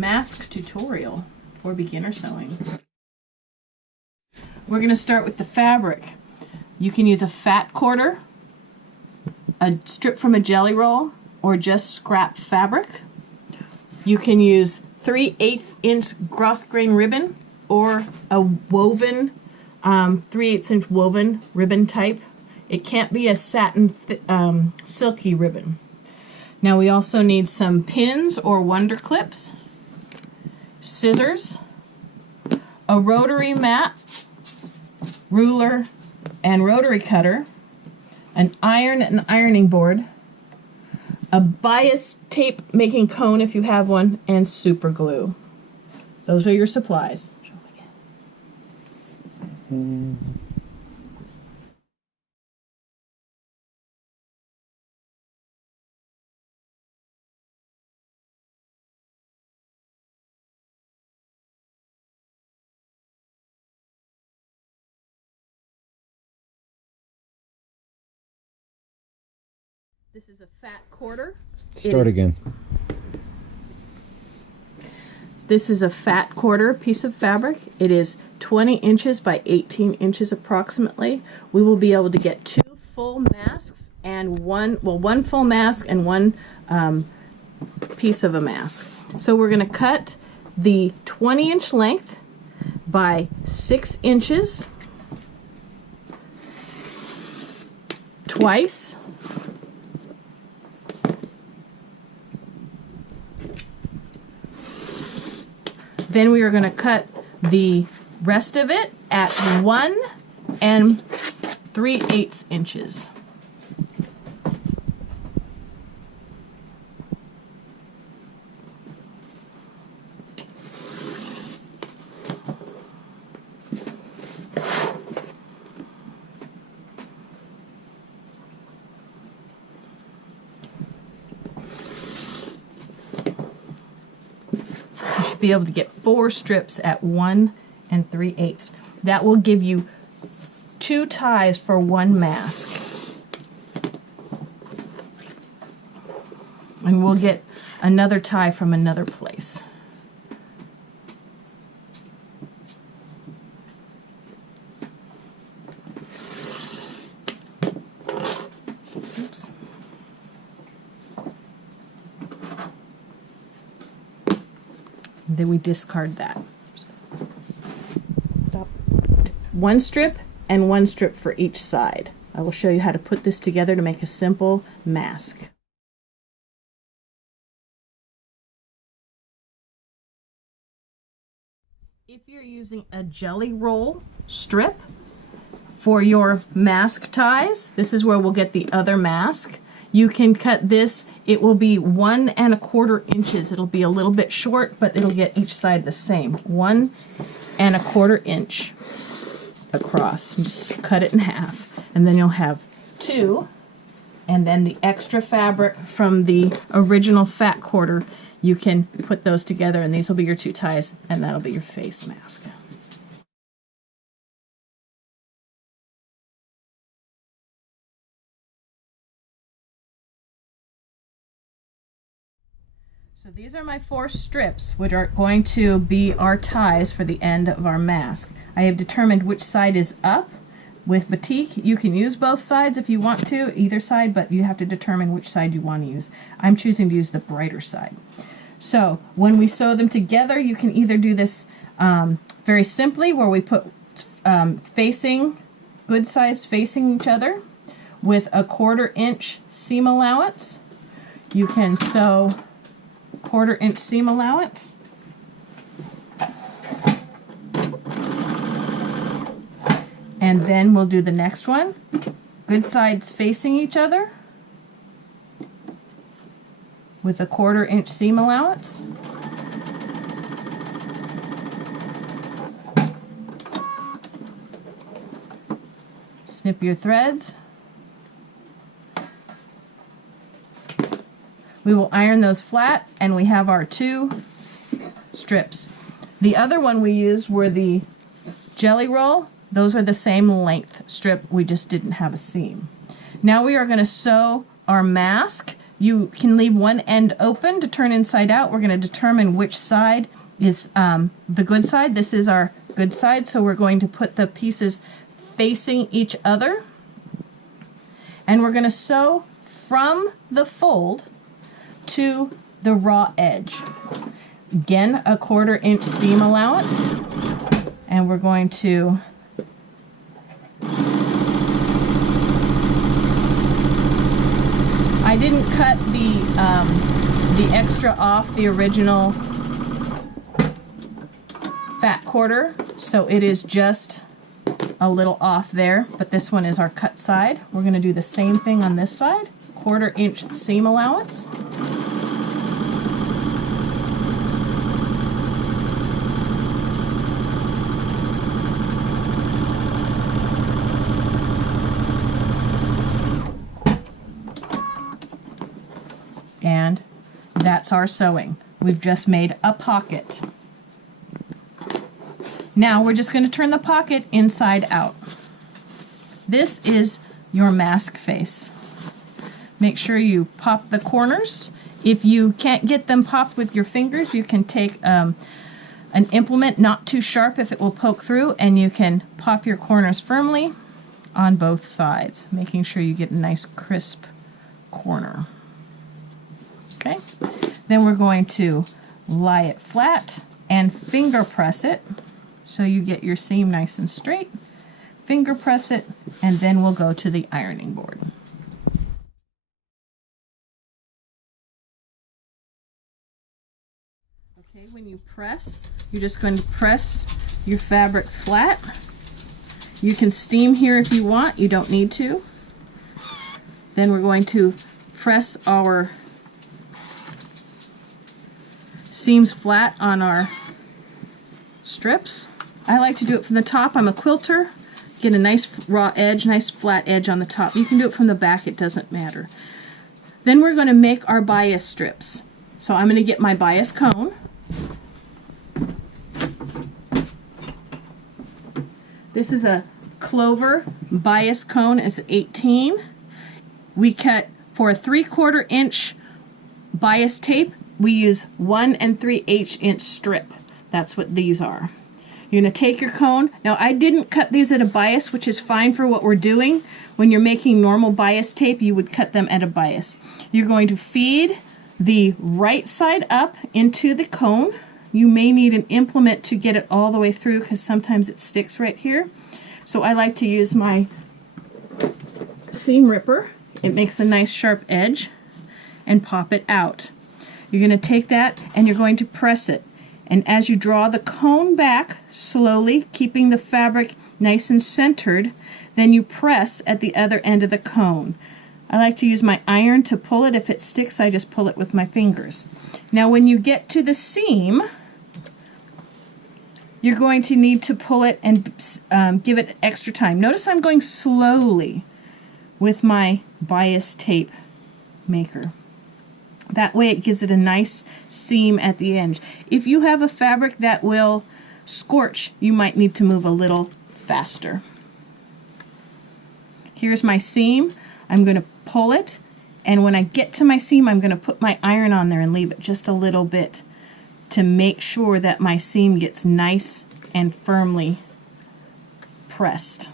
mask tutorial for beginner sewing. We're going to start with the fabric. You can use a fat quarter, a strip from a jelly roll, or just scrap fabric. You can use 3/8 inch gross grain ribbon or a woven 3/8 inch woven ribbon type. It can't be a satin silky ribbon. Now we also need some pins or wonder clips, scissors, a rotary mat, ruler and rotary cutter, an iron and ironing board, a bias tape making cone if you have one, and super glue. Those are your supplies. Show them again. This is a fat quarter. Start again. This is a fat quarter piece of fabric. It is 20 inches by 18 inches approximately. We will be able to get 2 full masks and one full mask and one piece of a mask. So we're going to cut the 20-inch length by 6 inches twice. Then we are going to cut the rest of it at 1 3/8 inches. Be able to get 4 strips at 1 3/8. That will give you 2 ties for 1 mask. And we'll get another tie from another place. Oops. Then we discard that. Stop. 1 strip and 1 strip for each side. I will show you how to put this together to make a simple mask. If you're using a jelly roll strip for your mask ties, this is where we'll get the other mask. You can cut this. It will be 1 1/4 inches. It'll be a little bit short, but it'll get each side the same. 1 1/4 inch across. Just cut it in half. And then you'll have 2. And then the extra fabric from the original fat quarter, you can put those together, and these will be your 2 ties, and that'll be your face mask. So these are my 4 strips, which are going to be our ties for the end of our mask. I have determined which side is up. With batik, you can use both sides if you want to, either side, but you have to determine which side you want to use. I'm choosing to use the brighter side. So when we sew them together, you can either do this very simply, where we put good sized facing each other with a 1/4 inch seam allowance. You can sew 1/4 inch seam allowance. And then we'll do the next one. Good sides facing each other with a 1/4 inch seam allowance. Snip your threads. We will iron those flat, and we have our 2 strips. The other one we used were the jelly roll. Those are the same length strip, we just didn't have a seam. Now we are going to sew our mask You can leave one end open to turn inside out. We're going to determine which side is the good side. This is our good side, so we're going to put the pieces facing each other. And we're going to sew from the fold to the raw edge. Again, a 1/4 inch seam allowance. And we're going to I didn't cut the extra off the original fat 1/4, so it is just a little off there, but this one is our cut side. We're going to do the same thing on this side, 1/4 inch seam allowance. And that's our sewing. We've just made a pocket. Now we're just going to turn the pocket inside out. This is your mask face. Make sure you pop the corners. If you can't get them popped with your fingers, you can take an implement, not too sharp if it will poke through, and you can pop your corners firmly on both sides, making sure you get a nice crisp corner. Okay, then we're going to lie it flat and finger press it so you get your seam nice and straight. Finger press it, and then we'll go to the ironing board. Okay, when you press, you're just going to press your fabric flat. You can steam here if you want, you don't need to. Then we're going to press our seams flat on our strips. I like to do it from the top. I'm a quilter. Get a nice raw edge, nice flat edge on the top. You can do it from the back, it doesn't matter. Then we're going to make our bias strips. So I'm going to get my bias cone. This is a clover bias cone. It's 18. We cut for a 3/4 inch bias tape. We use 1 3/8 inch strip. That's what these are. You're going to take your cone. Now I didn't cut these at a bias, which is fine for what we're doing. When you're making normal bias tape, you would cut them at a bias. You're going to feed the right side up into the cone. You may need an implement to get it all the way through because sometimes it sticks right here. So I like to use my seam ripper. It makes a nice sharp edge, and pop it out. You're going to take that and you're going to press it. And as you draw the cone back slowly, keeping the fabric nice and centered, then you press at the other end of the cone. I like to use my iron to pull it. If it sticks, I just pull it with my fingers. Now when you get to the seam, you're going to need to pull it and give it extra time. Notice I'm going slowly with my bias tape maker. That way it gives it a nice seam at the end. If you have a fabric that will scorch, you might need to move a little faster. Here's my seam. I'm going to pull it, and when I get to my seam, I'm going to put my iron on there and leave it just a little bit to make sure that my seam gets nice and firmly pressed.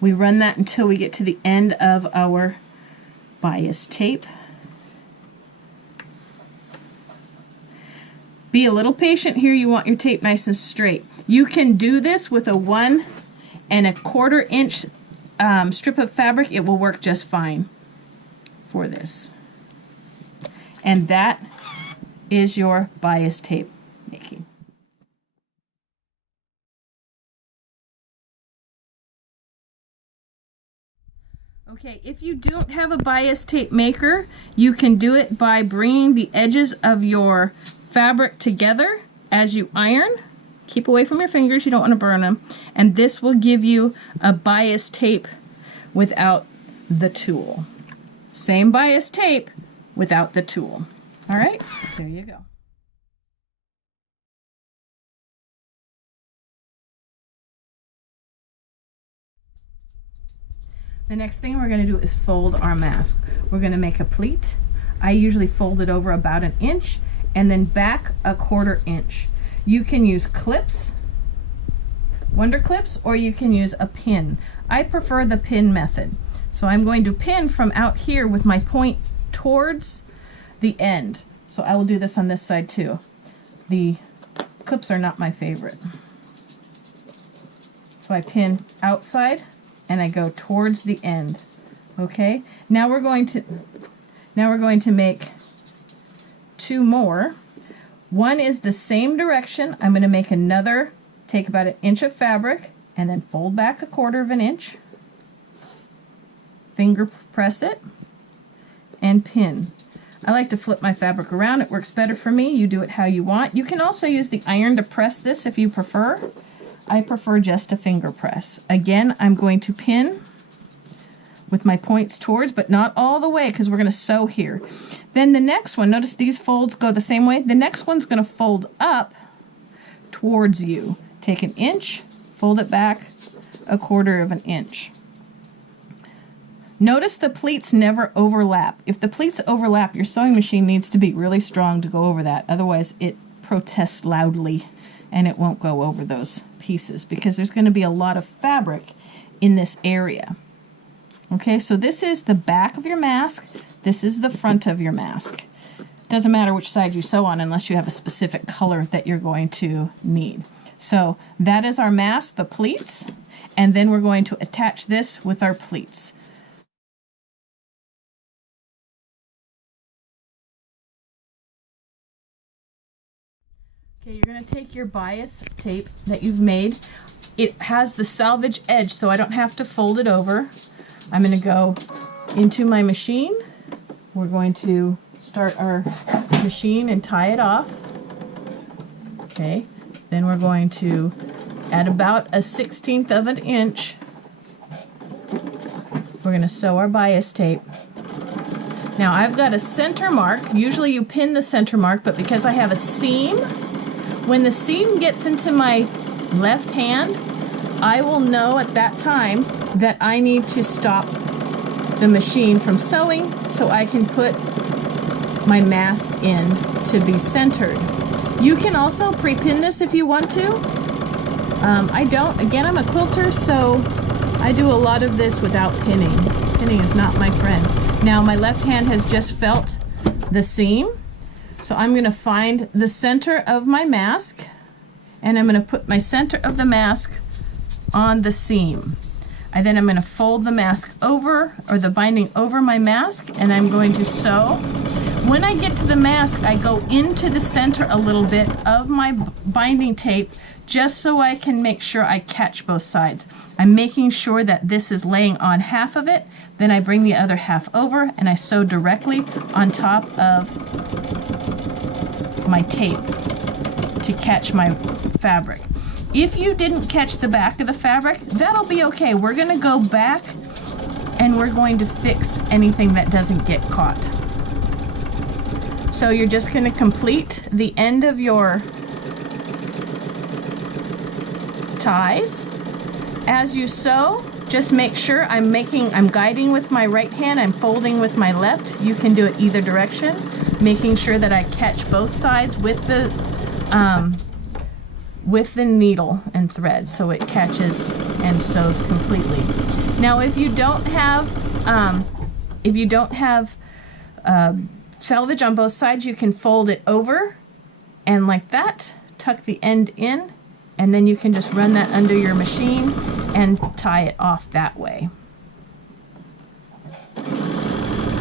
We run that until we get to the end of our bias tape. Be a little patient here. You want your tape nice and straight. You can do this with a 1 1/4 inch strip of fabric. It will work just fine for this. And that is your bias tape making. Okay, if you don't have a bias tape maker, you can do it by bringing the edges of your fabric together as you iron. Keep away from your fingers, you don't want to burn them. And this will give you a bias tape without the tool. Same bias tape without the tool. All right, there you go. The next thing we're going to do is fold our mask. We're going to make a pleat. I usually fold it over about 1 inch and then back 1/4 inch. You can use clips, Wonder clips, or you can use a pin. I prefer the pin method. So I'm going to pin from out here with my point towards the end. So I will do this on this side too. The clips are not my favorite. So I pin outside and I go towards the end. Okay? Now we're going to make 2 more. One is the same direction. I'm going to make another, take about 1 inch of fabric and then fold back 1/4 inch. Finger press it and pin. I like to flip my fabric around. It works better for me. You do it how you want. You can also use the iron to press this if you prefer. I prefer just a finger press. Again, I'm going to pin with my points towards, but not all the way because we're going to sew here. Then the next one, notice these folds go the same way. The next one's going to fold up towards you. Take 1 inch, fold it back 1/4 inch. Notice the pleats never overlap. If the pleats overlap, your sewing machine needs to be really strong to go over that. Otherwise, it protests loudly and it won't go over those pieces because there's going to be a lot of fabric in this area. Okay, so this is the back of your mask. This is the front of your mask. Doesn't matter which side you sew on unless you have a specific color that you're going to need. So that is our mask, the pleats, and then we're going to attach this with our pleats. Okay, you're going to take your bias tape that you've made. It has the salvage edge, so I don't have to fold it over. I'm going to go into my machine. We're going to start our machine and tie it off. Okay, then we're going to, at about 1/16 inch, we're going to sew our bias tape. Now I've got a center mark. Usually you pin the center mark, but because I have a seam, when the seam gets into my left hand, I will know at that time that I need to stop the machine from sewing so I can put my mask in to be centered. You can also pre-pin this if you want to. I don't. Again, I'm a quilter, so I do a lot of this without pinning. Pinning is not my friend. Now my left hand has just felt the seam, so I'm going to find the center of my mask and I'm going to put my center of the mask on the seam. And then I'm going to fold the mask over, or the binding over my mask, and I'm going to sew. When I get to the mask, I go into the center a little bit of my binding tape just so I can make sure I catch both sides. I'm making sure that this is laying on half of it, then I bring the other half over and I sew directly on top of my tape to catch my fabric. If you didn't catch the back of the fabric, that'll be okay. We're going to go back and we're going to fix anything that doesn't get caught. So you're just going to complete the end of your ties. As you sew, just make sure I'm guiding with my right hand, I'm folding with my left. You can do it either direction, making sure that I catch both sides with the needle and thread so it catches and sews completely. Now if you don't have salvage on both sides, you can fold it over and like that, tuck the end in, and then you can just run that under your machine and tie it off that way.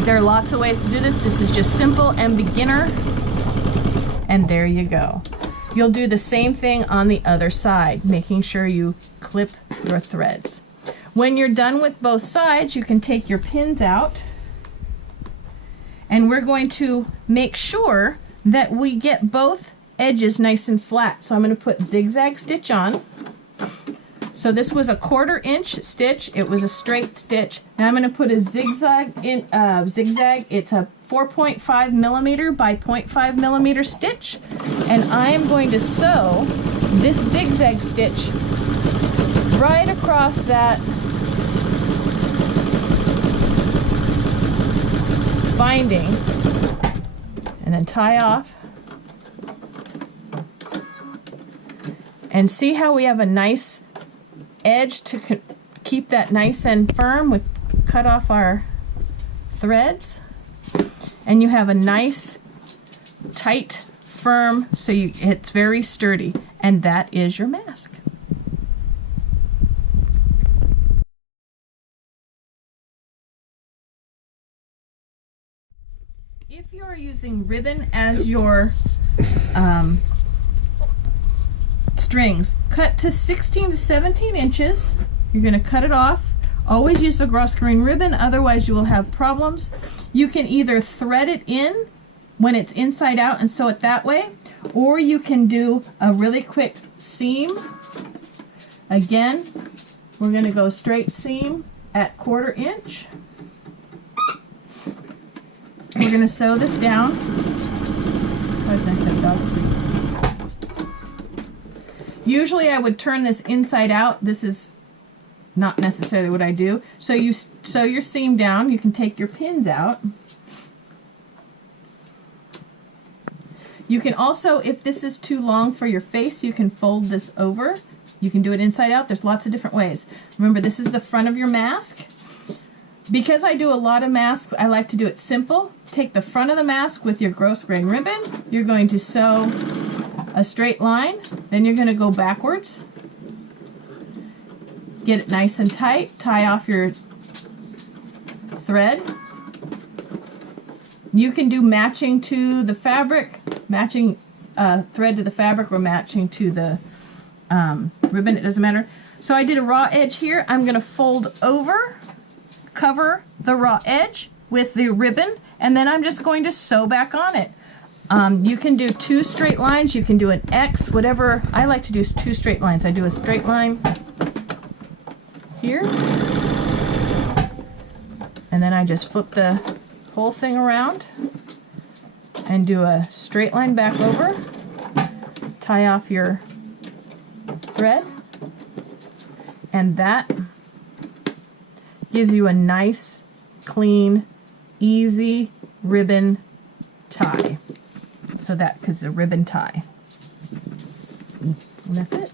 There are lots of ways to do this. This is just simple and beginner, and there you go. You'll do the same thing on the other side, making sure you clip your threads. When you're done with both sides, you can take your pins out, and we're going to make sure that we get both edges nice and flat. So I'm going to put zigzag stitch on. So this was a 1/4 inch stitch. It was a straight stitch. Now I'm going to put a zigzag in. Zigzag. It's a 4.5 millimeter by 0.5 millimeter stitch, and I am going to sew this zigzag stitch right across that binding, and then tie off. And see how we have a nice edge to keep that nice and firm. We cut off our threads, and you have a nice, tight, firm, so it's very sturdy. And that is your mask. If you are using ribbon as your strings, cut to 16 to 17 inches. You're going to cut it off. Always use the grosgrain ribbon, otherwise you will have problems. You can either thread it in when it's inside out and sew it that way, or you can do a really quick seam. Again, we're going to go straight seam at 1/4 inch. We're going to sew this down. Usually I would turn this inside out. This is not necessarily what I do. So you sew your seam down. You can take your pins out. You can also, if this is too long for your face, you can fold this over. You can do it inside out. There's lots of different ways. Remember, this is the front of your mask. Because I do a lot of masks, I like to do it simple. Take the front of the mask with your grosgrain ribbon. You're going to sew a straight line. Then you're going to go backwards. Get it nice and tight. Tie off your thread. You can do matching to the fabric, matching thread to the fabric, or matching to the ribbon. It doesn't matter. So I did a raw edge here. I'm going to fold over, cover the raw edge with the ribbon, and then I'm just going to sew back on it. You can do 2 straight lines. You can do an X, whatever. I like to do 2 straight lines. I do a straight line here, and then I just flip the whole thing around and do a straight line back over. Tie off your thread, and that gives you a nice, clean, easy ribbon tie. So that is a ribbon tie. And that's it.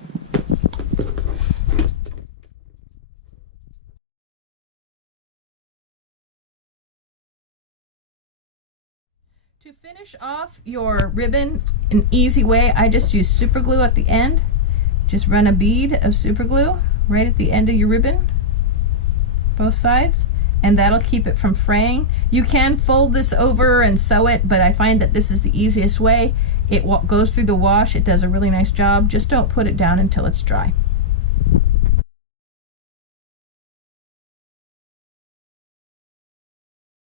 To finish off your ribbon an easy way, I just use super glue at the end. Just run a bead of super glue right at the end of your ribbon, both sides, and that'll keep it from fraying. You can fold this over and sew it, but I find that this is the easiest way. It goes through the wash. It does a really nice job. Just don't put it down until it's dry.